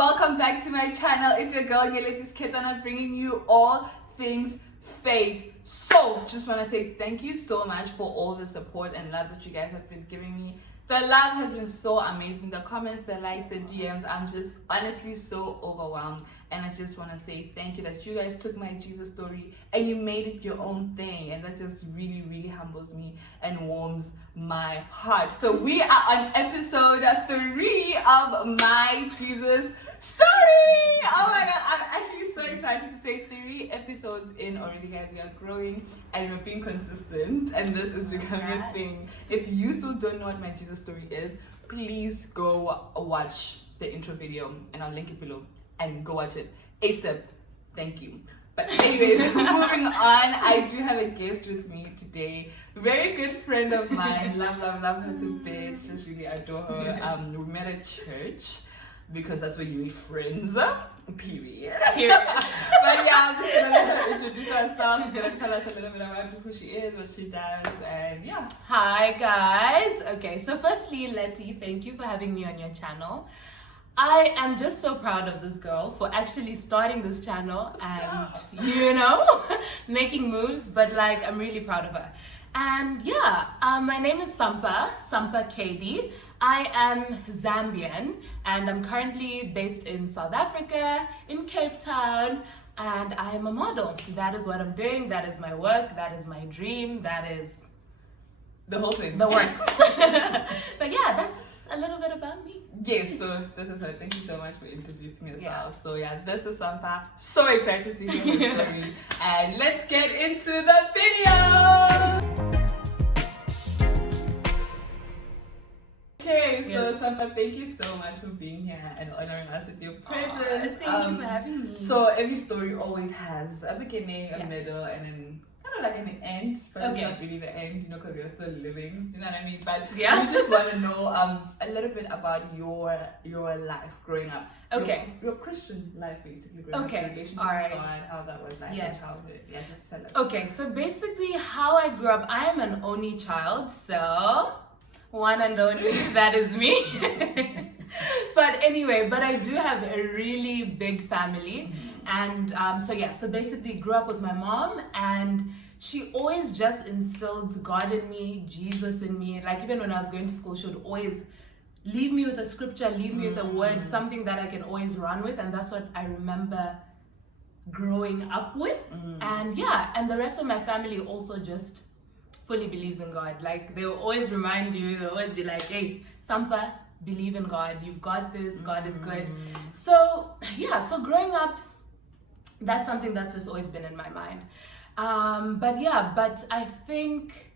welcome back to my channel. It's your girl Ngeletis Ketana, bringing you all things faith. So just want to say thank you so much for all the support and love that you guys have been giving me. The love has been so amazing. The comments, the likes, the DMs, I'm just honestly so overwhelmed. And I just want to say thank you that you guys took my Jesus story and you made it your own thing. And that just really, really humbles me and warms my heart. So we are on episode 3 of my Jesus story. Oh my God, I'm actually so excited to say 3 episodes in already, guys. We are growing and we're being consistent, and this is becoming a thing. If you still don't know what my Jesus story is, please go watch the intro video and I'll link it below and go watch it ASAP. Thank you. But anyways, moving on, I do have a guest with me today. Very good friend of mine. Love her to bits. Just really adore her. We met at church because that's when you meet friends. Period. But yeah, I'm just gonna let her introduce herself. She's gonna tell us a little bit about who she is, what she does, and yeah. Hi guys. Okay, so firstly, Letty, thank you for having me on your channel. I am just so proud of this girl for actually starting this channel and making moves, but like I'm really proud of her. And yeah, my name is Sampa KD. I am Zambian and I'm currently based in South Africa, in Cape Town, and I am a model. That is what I'm doing, that is my work, that is my dream, that is the whole thing. The works. But yeah, that's just a little bit about me. Yes, so this is her. Thank you so much for introducing yourself. Yeah. So yeah, this is Sampa. So excited to hear her story. And let's get into the video! Okay, so yes. Sampa, thank you so much for being here and honoring us with your presence. Thank you for having me. So every story always has a beginning, a middle, and then kind of like an end, but it's not really the end, because we're still living. You know what I mean? But we just want to know a little bit about your life growing up. Okay. Your Christian life, basically. Growing up, your relationship with God, how that was like in childhood. Yeah, just tell us. Okay, so basically how I grew up, I am an only child, so one and only, that is me. But anyway, but I do have a really big family. And so basically grew up with my mom, and she always just instilled God in me, Jesus in me. Like even when I was going to school, she would always leave me with a scripture, leave me with a word, something that I can always run with. And that's what I remember growing up with. And yeah, and the rest of my family also just fully believes in God. Like they will always remind you, they'll always be like, hey, Sampa, believe in God. You've got this, God is good. So yeah, so growing up, that's something that's just always been in my mind. But I think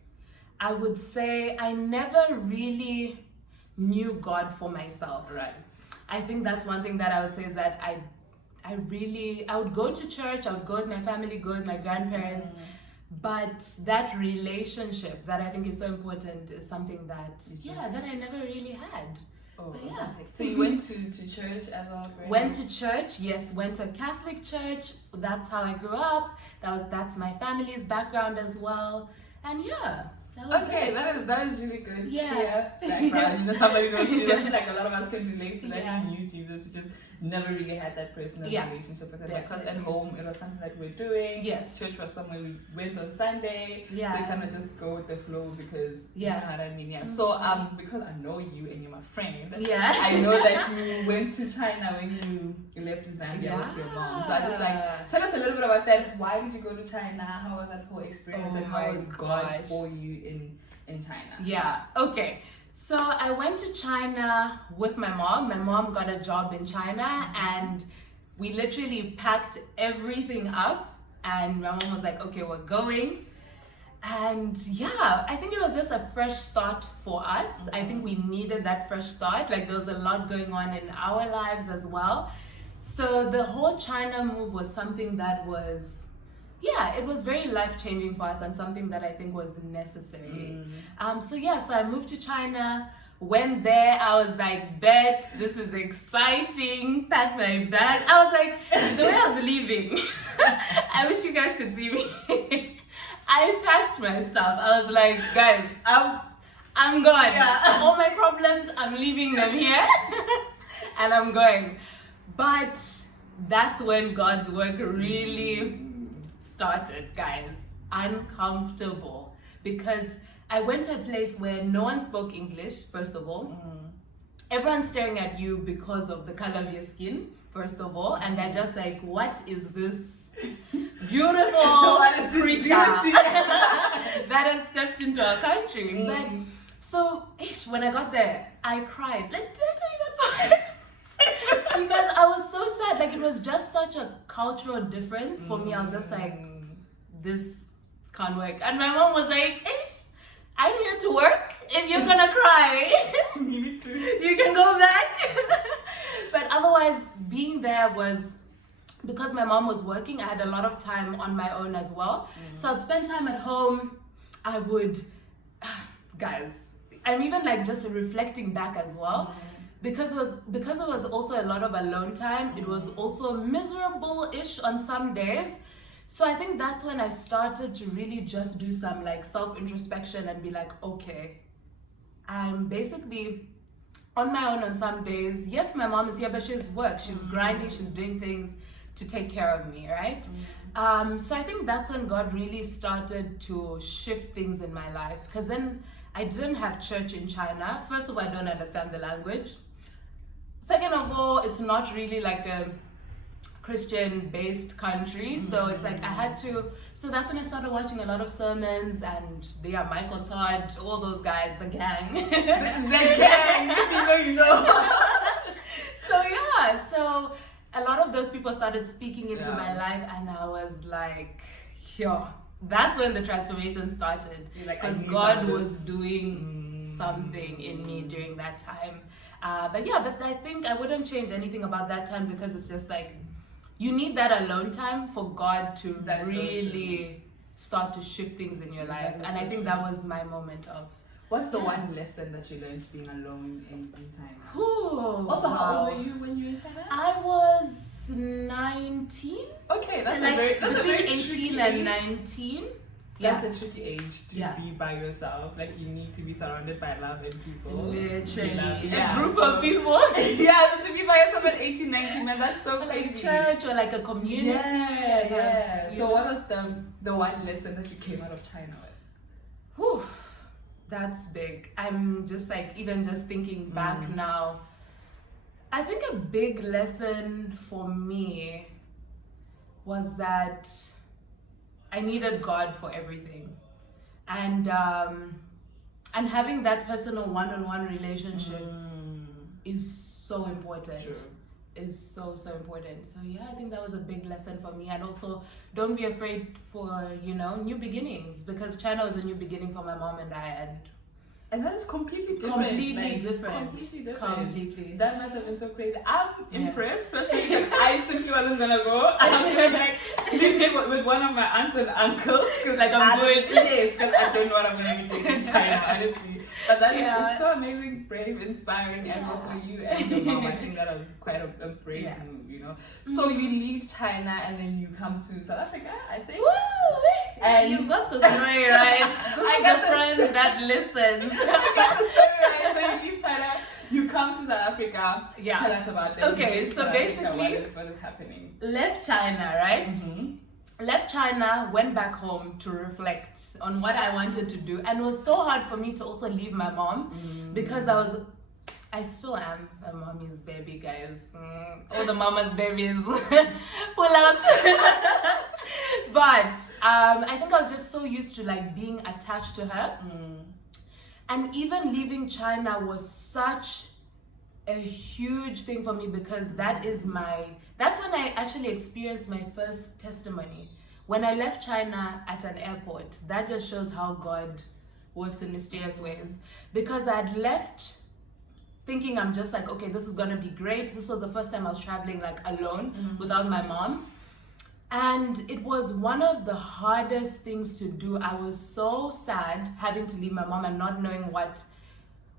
I would say I never really knew God for myself. Right. I think that's one thing that I would say is that I would go to church, I would go with my family, go with my grandparents, but that relationship that I think is so important is something that, that I never really had. Oh, yeah. So you went to church as well? Went to church, yes. Went to a Catholic church. That's how I grew up. That's my family's background as well. And yeah, that was it. That is really good. Yeah. Background. Somebody knows Jesus. I feel like a lot of us can relate to that. You knew Jesus, you just never really had that personal relationship with it. Because at home it was something that we're doing. Yes. Church was somewhere we went on Sunday. Yeah. So you kind of just go with the flow because you know what I mean. Yeah. So because I know you and you're my friend. Yeah. I know that you went to China when you left Zambia with your mom. So I just tell us a little bit about that. Why did you go to China? How was that whole experience? And how was God for you in China? Yeah. Okay. So I went to China with my mom. My mom got a job in China and we literally packed everything up and my mom was like, okay, we're going. And yeah, I think it was just a fresh start for us. I think we needed that fresh start. Like there was a lot going on in our lives as well. So the whole China move was something that was, it was very life-changing for us and something that I think was necessary. So I moved to China, went there, I was like, bet, this is exciting, packed my bag. I was like, the way I was leaving, I wish you guys could see me. I packed my stuff. I was like, guys, I'm gone. All my problems, I'm leaving them here and I'm going. But that's when God's work really started, guys. Uncomfortable. Because I went to a place where no one spoke English, first of all. Everyone's staring at you because of the color of your skin, first of all. And they're just like, what is this beautiful creature that has stepped into our country? But so, when I got there, I cried. Like, did I tell you that part? Because I was so sad. Like, it was just such a cultural difference for me. I was just like, this can't work. And my mom was like, I'm here to work. If you're gonna cry, you can go back. But otherwise, being there was, because my mom was working, I had a lot of time on my own as well. So I'd spend time at home. I would, guys, I'm even like just reflecting back as well. Because it was also a lot of alone time. It was also miserable-ish on some days. So I think that's when I started to really just do some like self-introspection and be like, okay, I'm basically on my own on some days. Yes, my mom is here, but she's work. She's grinding. She's doing things to take care of me, right? So I think that's when God really started to shift things in my life. Because then I didn't have church in China. First of all, I don't understand the language. Second of all, it's not really like a Christian-based country, so it's like I had to. So that's when I started watching a lot of sermons, and Michael Todd, all those guys, the gang. The gang, you know. So a lot of those people started speaking into my life, and I was like, yo, that's when the transformation started, because God was doing something in me during that time. But I think I wouldn't change anything about that time, because it's just like, you need that alone time for God to really start to shift things in your life. And I think that was my moment of. What's the one lesson that you learned being alone in China? Ooh, also, how old were you when you were in China? I was 19. Okay, that's between 18 and 19. That's a tricky age to be by yourself. Like, you need to be surrounded by loving people. Literally. A group of people. To be by yourself at 18, 19, man, that's so crazy. Like church or like a community. Yeah. So what was the one lesson that you came out of China with? Whew, that's big. I'm just like, even just thinking back now, I think a big lesson for me was that I needed God for everything, and having that personal one-on-one relationship is so important. True. Is so important. So I think that was a big lesson for me. And also, don't be afraid for new beginnings, because China was a new beginning for my mom and I, and that is completely different. Completely different. That must have been so crazy. I'm impressed personally, because I simply wasn't gonna go. I was like living with one of my aunts and uncles. Like, I'm good. Yes, because I don't know what I'm gonna be doing in China, honestly. But that is it's so amazing, brave, inspiring, and for you and your mom. I think that was quite a brave move, So you leave China and then you come to South Africa, I think. Woo! And you got the story right. This is a friend that listens. I got the story right. So you leave China, you come to South Africa. Yeah. Tell us about that. Okay, so basically, what is happening? Left China, right? Left China, went back home to reflect on what I wanted to do. And it was so hard for me to also leave my mom, because I still am a mommy's baby, guys. All the mama's babies pull up. But I think I was just so used to like being attached to her. And even leaving China was such a huge thing for me, because that's when I actually experienced my first testimony. When I left China at an airport. That just shows how God works in mysterious ways. Because I'd left thinking, I'm just like, okay, this is gonna be great. This was the first time I was traveling like alone without my mom. And it was one of the hardest things to do. I was so sad having to leave my mom and not knowing what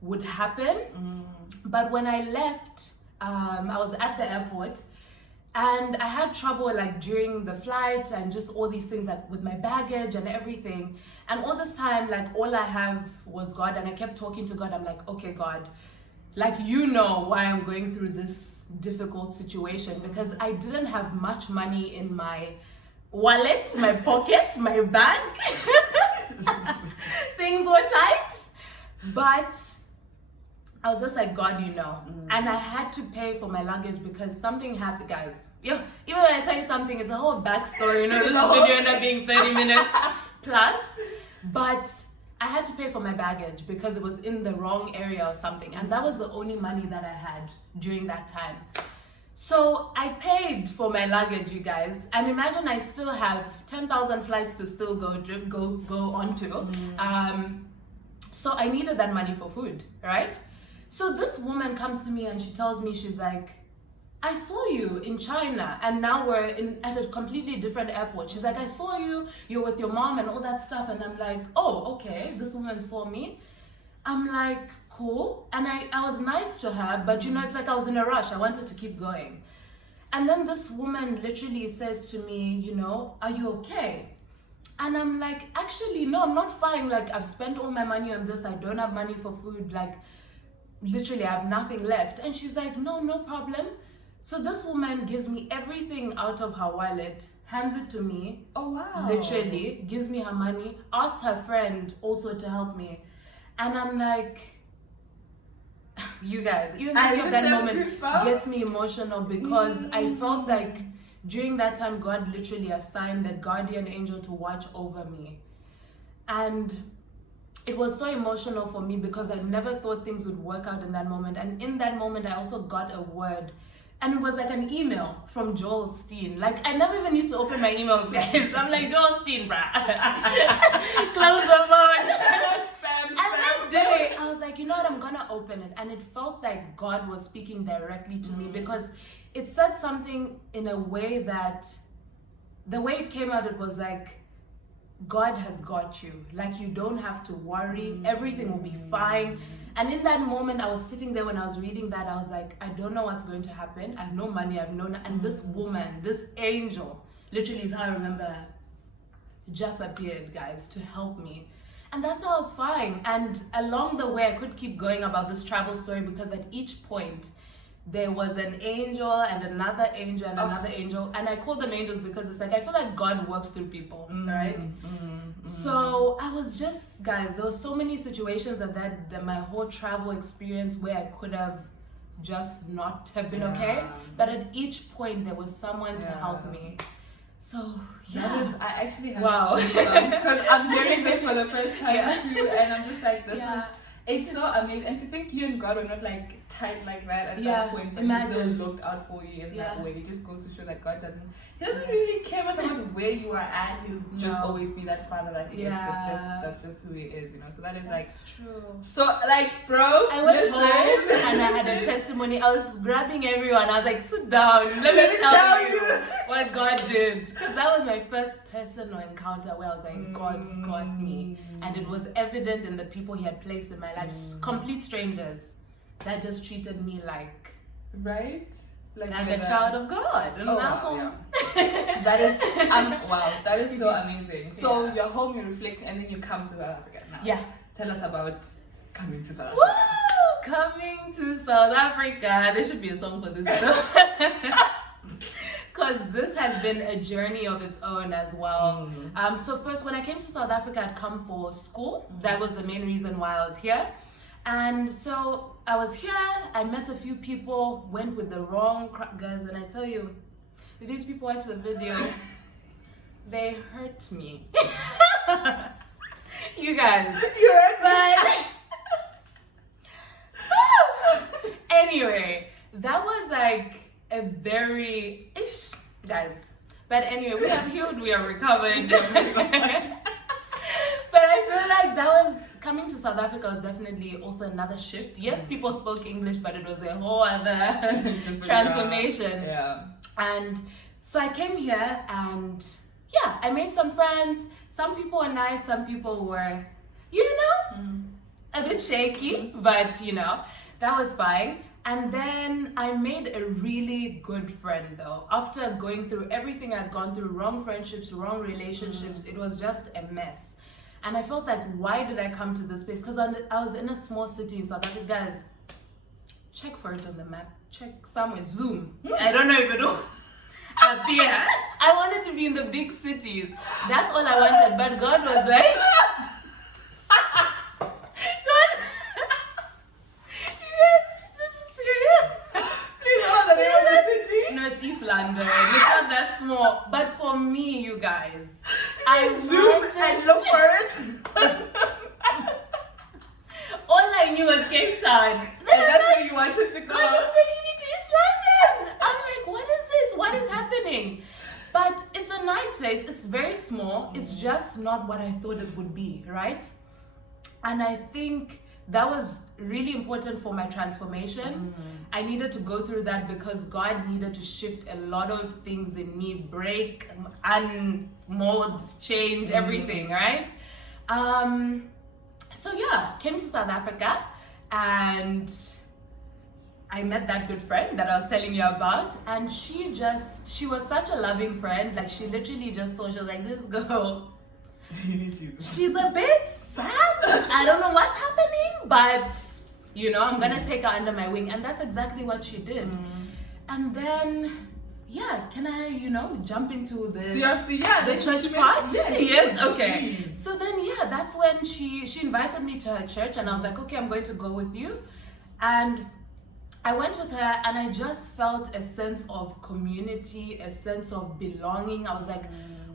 would happen. But when I left, I was at the airport, and I had trouble like during the flight and just all these things like with my baggage and everything. And all this time, like all I have was God, and I kept talking to God. I'm like, okay, God, like, you know why I'm going through this difficult situation, because I didn't have much money in my wallet, my pocket, my bag. Things were tight, but I was just like, God, you know. And I had to pay for my luggage because something happened, guys. Even when I tell you something, it's a whole backstory. You know, this video ended up being 30 minutes plus. But I had to pay for my baggage because it was in the wrong area or something. And that was the only money that I had during that time. So I paid for my luggage, you guys. And imagine I still have 10,000 flights to still go onto. So I needed that money for food, right? So this woman comes to me and she tells me, she's like, I saw you in China and now we're at a completely different airport. She's like, I saw you, you're with your mom and all that stuff. And I'm like, oh, okay, this woman saw me. I'm like, cool. And I was nice to her, but you know, it's like I was in a rush. I wanted to keep going. And then this woman literally says to me, you know, are you okay? And I'm like, actually, no, I'm not fine. Like, I've spent all my money on this. I don't have money for food. Like, literally, I have nothing left. And she's like, no problem. So this woman gives me everything out of her wallet, hands it to me. Oh, wow. Literally, gives me her money, asks her friend also to help me. And I'm like, you guys, even thinking of that moment gets me emotional because I felt like during that time, God literally assigned a guardian angel to watch over me. And it was so emotional for me because I never thought things would work out in that moment. And in that moment, I also got a word. And it was like an email from Joel Steen. Like, I never even used to open my emails, guys. I'm like, Joel Steen, bruh. Close the phone. And that day, I was like, you know what, I'm gonna open it. And it felt like God was speaking directly to me because it said something in a way that, the way it came out, it was like, God has got you. Like, you don't have to worry. Everything will be fine. And in that moment, I was sitting there when I was reading that. I was like, I don't know what's going to happen. I have no money. And this woman, this angel, literally is how I remember her, just appeared, guys, to help me. And that's how I was fine. And along the way, I could keep going about this travel story because at each point, there was an angel and another angel and another angel. And I call them angels because it's like, I feel like God works through people, right? So I was just, guys, there were so many situations that my whole travel experience where I could have just not have been okay. But at each point, there was someone to help me. So, yeah. I actually have because I'm hearing this for the first time too. And I'm just like, this is... It's so amazing. And to think you and God were not like tight like that at that point, but he still looked out for you in that way. It just goes to show that God doesn't really care about where you are at. He'll just always be that father that he is. That's just who he is, you know. So that is true. So like, bro, I went home and I had a testimony. I was grabbing everyone. I was like, sit down. Let me tell you what God did. Because that was my first personal encounter where I was like, God's got me. And it was evident in the people he had placed in my life, complete strangers that just treated me like like a child of God. And that's all. That is wow, that is so amazing. So you're home, you reflect, and then you come to South Africa now. Yeah. Tell us about coming to South Africa. Woo! Coming to South Africa. There should be a song for this because this has been a journey of its own as well. So first, when I came to South Africa, I'd come for school. That was the main reason why I was here. And so I was here, I met a few people, went with the wrong guys, and I tell you, if these people watch the video, they hurt me. You guys. You hurt me. Anyway, that was like a very guys. But anyway, we have healed, we are recovered. But I feel like that was coming to South Africa was definitely also another shift. Yes, people spoke English, but it was a whole other transformation. And so I came here and I made some friends. Some people were nice, some people were, a bit shaky, but that was fine. And then I made a really good friend though. After going through everything I'd gone through, wrong friendships, wrong relationships, it was just a mess. And I felt like, why did I come to this place? Because I was in a small city in South Africa, guys. check for it on the map. Check somewhere. Zoom. I don't know if it will appear. I wanted to be in the big cities. That's all I wanted. But God was like, God, yes, this is serious. Please, what was the name of the city? No, it's East London. It's not that small. But for me, you guys, I Zoom wanted... and look for it. All I knew was Cape Town. And that's where you wanted to go. God is taking me to East London. I'm like, what is this? What is happening? But it's a nice place. It's very small. It's just not what I thought it would be, right? And I think that was really important for my transformation. I needed to go through that because God needed to shift a lot of things in me, break, unmolds, change, everything, right? So yeah, came to South Africa and I met that good friend that I was telling you about, and she was such a loving friend. Like, she literally just saw, she was like, this girl, she's a bit sad. I don't know what's happening, but you know, I'm gonna take her under my wing. And that's exactly what she did. And then, yeah, can I, you know, jump into the CRC, yeah, the church part? Yes, okay. Please. So then, yeah, that's when she invited me to her church, and I was like, okay, I'm going to go with you. And I went with her, and I just felt a sense of community, a sense of belonging. I was like,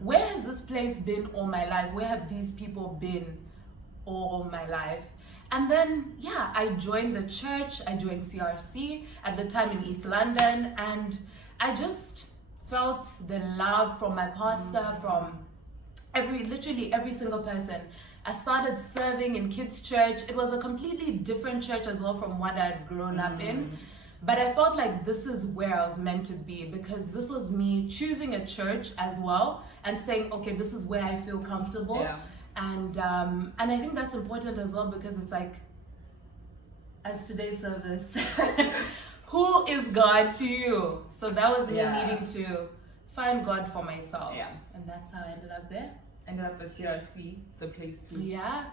where has this place been all my life? Where have these people been all my life? And then, yeah, I joined the church. I joined CRC at the time in East London, and I just felt the love from my pastor, from literally every single person. I started serving in kids' church. It was a completely different church as well from what I'd grown up in. But I felt like this is where I was meant to be, because this was me choosing a church as well and saying, okay, this is where I feel comfortable. Yeah. And I think that's important as well, because it's like, as today's service, who is God to you? So that was me needing to find God for myself. Yeah. And that's how I ended up there. Ended up at CRC, the place to be. Yeah.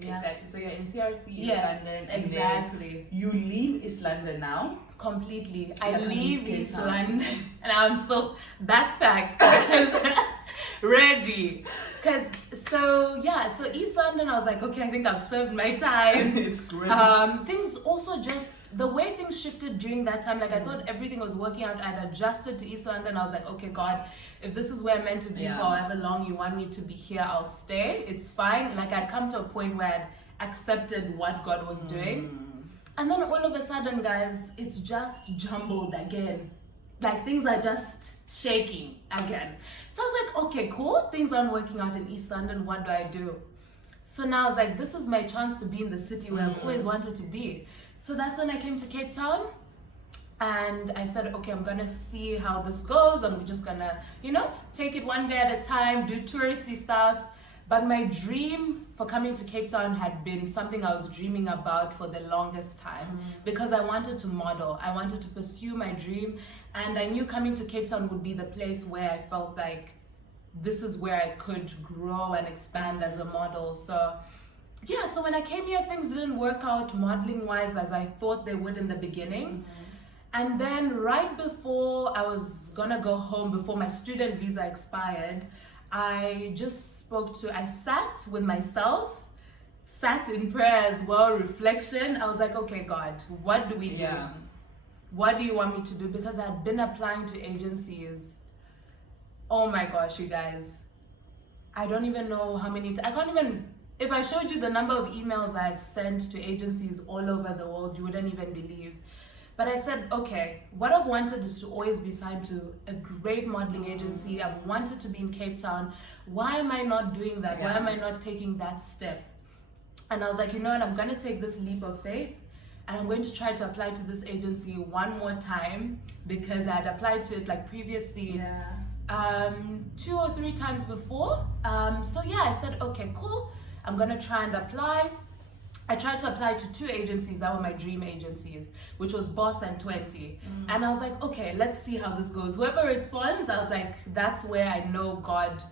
Exactly. So you're in CRC, Yes, East London. And exactly. then you leave East London now. Completely. You're I coming leave to Cape East Town. London and I'm still backpack ready. So East London, I was like, okay, I think I've served my time. It's great. Things also just, the way things shifted during that time, like I thought everything was working out. I'd adjusted to East London. I was like, okay, God, if this is where I'm meant to be for however long you want me to be here, I'll stay. It's fine. Like, I'd come to a point where I'd accepted what God was doing. And then all of a sudden, guys, it's just jumbled again. Like, things are just shaking again. So I was like, okay, cool. Things aren't working out in East London. What do I do? So now I was like, this is my chance to be in the city where I've always wanted to be. So that's when I came to Cape Town. And I said, okay, I'm gonna see how this goes. I'm just gonna, you know, take it one day at a time, do touristy stuff. But my dream for coming to Cape Town had been something I was dreaming about for the longest time, because I wanted to model. I wanted to pursue my dream. And I knew coming to Cape Town would be the place where I felt like this is where I could grow and expand as a model. So yeah, so when I came here, things didn't work out modeling wise as I thought they would in the beginning. And then right before I was gonna go home, before my student visa expired, I sat with myself, sat in prayer as well, reflection. I was like, okay, God, what do we do? What do you want me to do? Because I had been applying to agencies. Oh my gosh, you guys. I don't even know how many, if I showed you the number of emails I've sent to agencies all over the world, you wouldn't even believe. But I said, okay, what I've wanted is to always be signed to a great modeling agency. I've wanted to be in Cape Town. Why am I not doing that? Why am I not taking that step? And I was like, you know what, I'm gonna take this leap of faith, and I'm going to try to apply to this agency one more time, because I had applied to it like previously 2 or 3 times before. So yeah, I said, okay, cool. I'm gonna try and apply. I tried to apply to 2 agencies that were my dream agencies, which was Boss and 20. And I was like, okay, let's see how this goes. Whoever responds, I was like, that's where I know God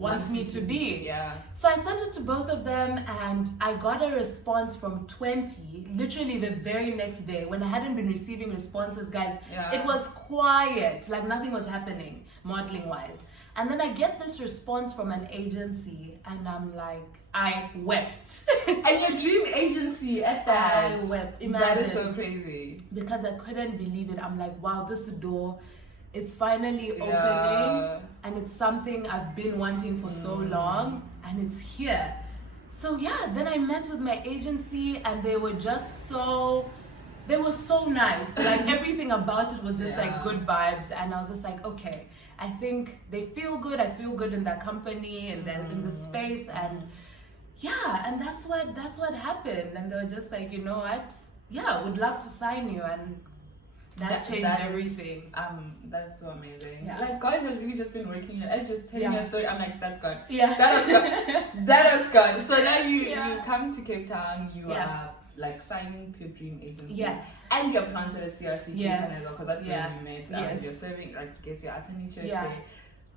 wants me to be. Yeah. So I sent it to both of them and I got a response from 20 literally the very next day. When I hadn't been receiving responses, guys, it was quiet, like nothing was happening modeling wise. And then I get this response from an agency and I'm like, I wept. And your dream agency at that. I wept. Imagine. That is so crazy. Because I couldn't believe it. I'm like, wow, this door is finally opening and it's something I've been wanting for so long and it's here. So yeah, then I met with my agency and they were so nice. Like everything about it was just like good vibes, and I was just like, okay, I think they feel good. I feel good in that company and then in the space, and yeah, and that's what happened. And they were just like, you know what? Yeah, would love to sign you, and that changed everything. That's so amazing. Yeah. Like God has really just been working. I was just telling your story. I'm like, that's God. Yeah. That was God. That was God. So now you come to Cape Town. You are like signing to your dream agency. Yes. And you're planted at CRC Cape Town as well, because that's where we met. Yes. You're serving. I guess you're attending church there.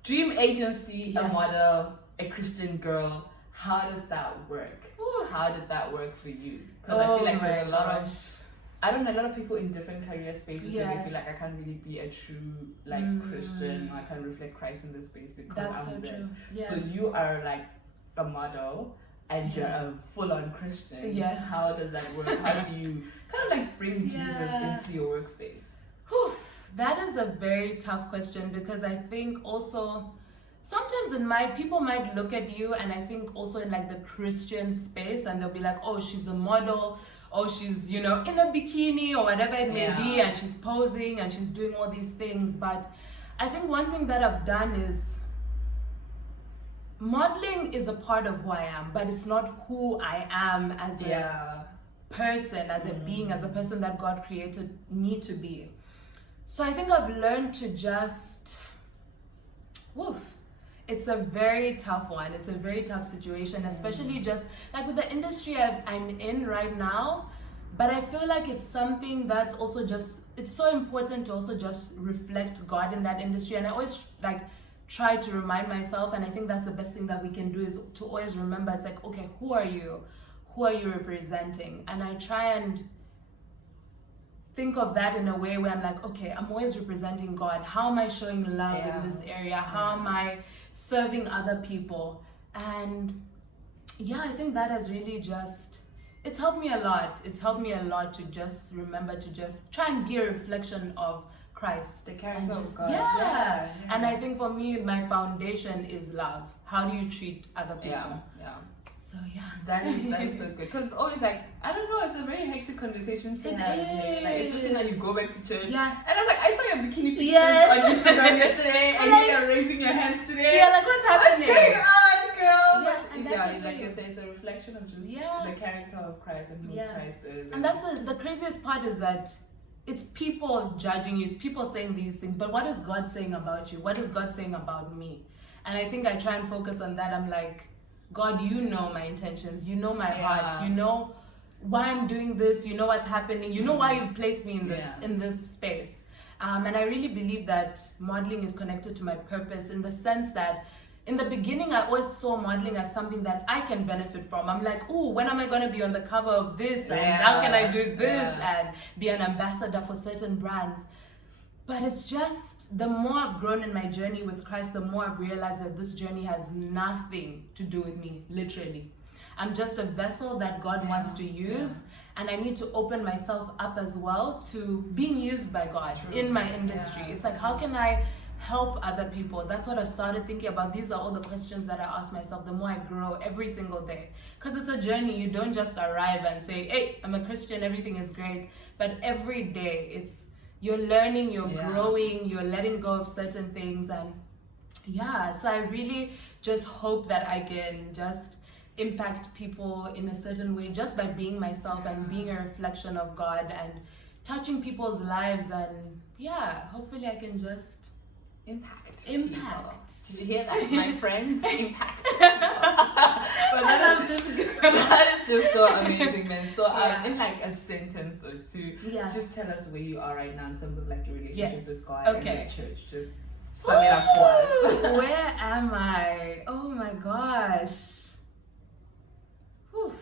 Dream agency, a model, a Christian girl. How does that work? Ooh. How did that work for you? Because I feel like there are a lot of people in different career spaces where they feel like I can't really be a true Christian, or I can't reflect Christ in this space because I'm this. True. Yes. So you are like a model and you're a full-on Christian. Yes. How does that work? How do you kind of like bring Jesus into your workspace? Whew. That is a very tough question, because I think also sometimes people might look at you, and I think also in like the Christian space, and they'll be like, oh, she's a model, or she's, in a bikini or whatever it may be, and she's posing and she's doing all these things. But I think one thing that I've done is modeling is a part of who I am, but it's not who I am as a person, as a being, as a person that God created me to be. So I think I've learned to just, it's a very tough one. It's a very tough situation, especially just like with the industry I'm in right now. But I feel like it's something that's also it's so important to also just reflect God in that industry. And I always try to remind myself, and I think that's the best thing that we can do, is to always remember, it's like, okay, who are you? Who are you representing? And I try and think of that in a way where I'm like, okay, I'm always representing God. How am I showing love in this area? How am I serving other people? And I think that has really it's helped me a lot. It's helped me a lot to just remember to just try and be a reflection of Christ. The character of God. Yeah. And I think for me, my foundation is love. How do you treat other people? Yeah. So that is so good, because it's always like, I don't know, it's a very hectic conversation to have, like, especially now you go back to church. And I was like, I saw your bikini pictures on Instagram yesterday, and you are raising your hands today. Like, what's happening? What's going on, girl? Like you said, it's a reflection of just the character of Christ and who Christ is. And that's the craziest part, is that it's people judging you, it's people saying these things, but what is God saying about you? What is God saying about me? And I think I try and focus on that. I'm like, God, you know my intentions, you know my heart, you know why I'm doing this, you know what's happening, you know why you've placed me in this space. And I really believe that modeling is connected to my purpose, in the sense that in the beginning I always saw modeling as something that I can benefit from. I'm like, oh, when am I going to be on the cover of this, and how can I do this and be an ambassador for certain brands? But it's just, the more I've grown in my journey with Christ, the more I've realized that this journey has nothing to do with me, literally. I'm just a vessel that God wants to use, and I need to open myself up as well to being used by God in my industry. It's like, how can I help other people? That's what I've started thinking about. These are all the questions that I ask myself the more I grow every single day. Because it's a journey. You don't just arrive and say, hey, I'm a Christian, everything is great. But every day, you're learning, you're growing, you're letting go of certain things. And so I really just hope that I can just impact people in a certain way, just by being myself and being a reflection of God and touching people's lives. And hopefully I can just impact. Did you hear that, my friends? Impact. But that is just so amazing, man. So in like a sentence or two, just tell us where you are right now in terms of like your relationship with God and your church. Just sum it up for us. Where am I? Oh my gosh. Whew.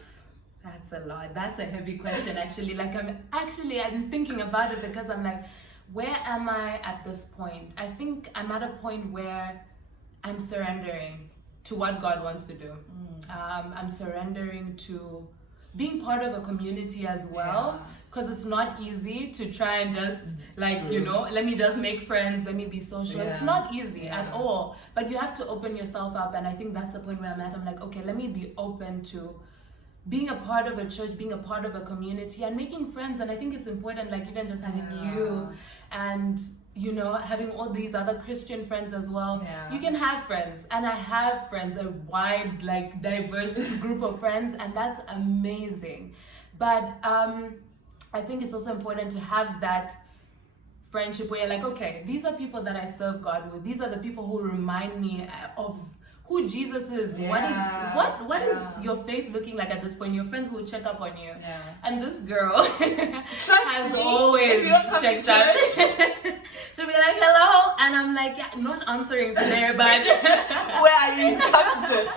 That's a lot. That's a heavy question, actually. Like, I'm thinking about it because I'm like, where am I at this point? I think I'm at a point where I'm surrendering to what God wants to do. I'm surrendering to being part of a community as well, because it's not easy to try and just like, True. you know, let me just make friends, let me be social. It's not easy at all, but you have to open yourself up. And I think that's the point where I'm at. I'm like, okay, let me be open to being a part of a church, being a part of a community, and making friends. And I think it's important, like even just having you and, you know, having all these other Christian friends as well. You can have friends, and I have friends, a wide, like diverse group of friends, and that's amazing. But I think it's also important to have that friendship where you're like, okay, these are people that I serve God with. These are the people who remind me of who Jesus is. What is your faith looking like at this point? Your friends will check up on you. And this girl has always checked up. She'll be like, hello, and I'm like, yeah, not answering today, but where are you? Come to church.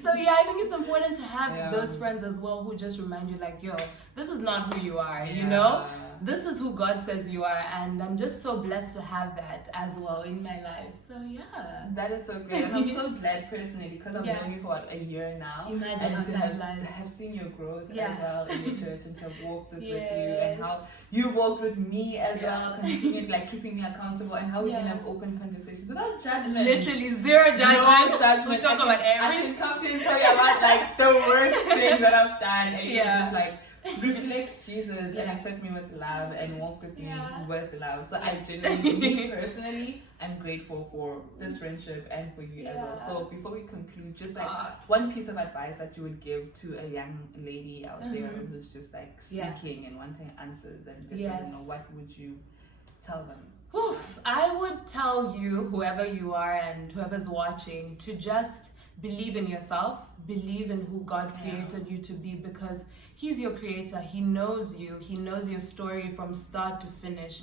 So yeah, I think it's important to have those friends as well who just remind you, like, yo, this is not who you are, you know? This is who God says you are, and I'm just so blessed to have that as well in my life. So yeah. That is so great, and I'm so glad personally because I've known you for what, a year now. Imagine and how to time flies. have seen your growth as well in your church, and to have walked this with you, and how you walked with me as well, continued like keeping me accountable, and how we can have open conversations without judgment. Literally zero judgment. No judgment. We talk about everything. I can come to you and tell you about like the worst thing that I've done, and you can just like reflect Jesus and accept me with love and walk with me with love. So I genuinely, me personally, I'm grateful for this friendship and for you as well. So before we conclude, just like one piece of advice that you would give to a young lady out there who's just like seeking and wanting answers and just doesn't know, what would you tell them? Oof, I would tell you, whoever you are and whoever's watching, to just believe in yourself, believe in who God created you to be, because He's your creator. He knows you. He knows your story from start to finish.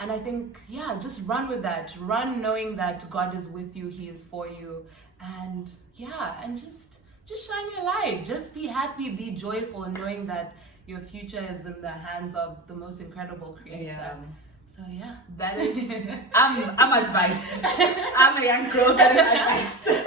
And I think, just run with that. Run knowing that God is with you. He is for you. And and just shine your light. Just be happy, be joyful, knowing that your future is in the hands of the most incredible creator. So that is, I'm advised. I'm a young girl that is advised.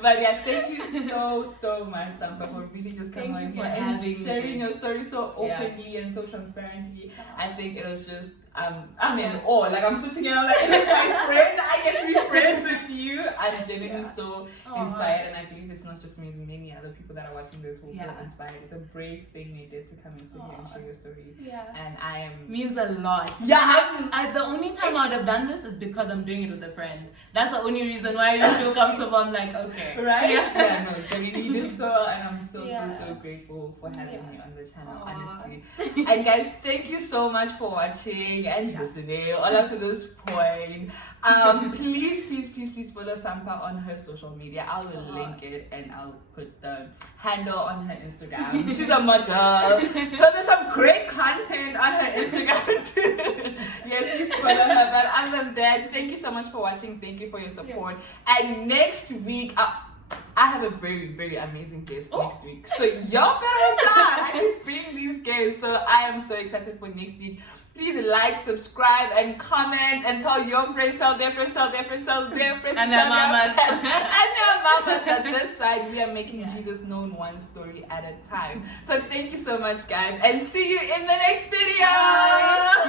But thank you so much, Sampa, for really just coming on here and sharing your story so openly and so transparently. I think it was just, I'm in awe. Like, I'm sitting here, I'm like, it's my friend. I get to be friends with you. I'm genuinely so inspired, and I believe it's not just me, it's many other people that are watching this who feel inspired. It's a brave thing you did to come and sit here and share your story. And I am... means a lot. The only time I would have done this is because I'm doing it with a friend. That's the only reason why I feel comfortable. I'm like, okay. Right? No, you did so, and I'm so grateful for having me on the channel, honestly. And guys, thank you so much for watching and listening all up to this point. Please follow Sampa on her social media. I will link it, and I'll put the handle on her Instagram. She's a model, so there's some great content on her Instagram too. Please follow her. But other than that, thank you so much for watching. Thank you for your support. And next week, I have a very amazing guest next week. So y'all better watch. I can bring these guests. So I am so excited for next week. Please like, subscribe, and comment, and tell your friends, tell their friends, tell their friends, tell their friends, and their mamas. And their mamas that this side we are making Jesus known one story at a time. So thank you so much, guys, and see you in the next video. Bye.